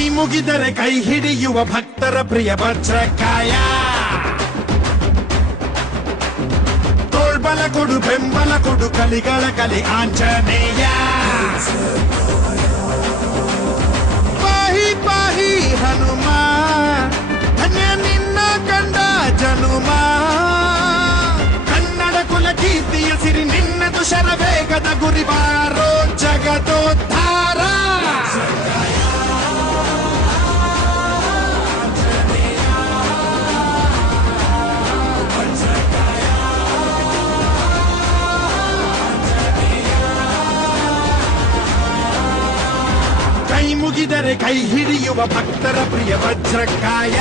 ಕೈ ಮುಗಿದರೆ ಕೈ ಹಿಡಿಯುವ ಭಕ್ತರ ಪ್ರಿಯ ವಜ್ರಕಾಯ ತೋಳ್ಬಲ ಕೊಡು ಬೆಂಬಲ ಕೊಡು ಕಲಿಗಳ ಕಲಿ ಆಂಜನೇಯ ಪಾಹಿ ಪಾಹಿ ಹನುಮ ಧನ್ಯ ನಿನ್ನ ಕಂಡ ಜನುಮ ಕನ್ನಡ ಕುಲ ಕೀರ್ತಿಯ ಸಿರಿ ನಿನ್ನದು ಶರವೇಗದ ಗುರಿ ಬಾರೋ ಜಗದೋದ್ಧಾರ ಕೈ ಮುಗಿದರೆ ಕೈ ಹಿಡಿಯುವ ಭಕ್ತರ ಪ್ರಿಯ ವಜ್ರಕಾಯ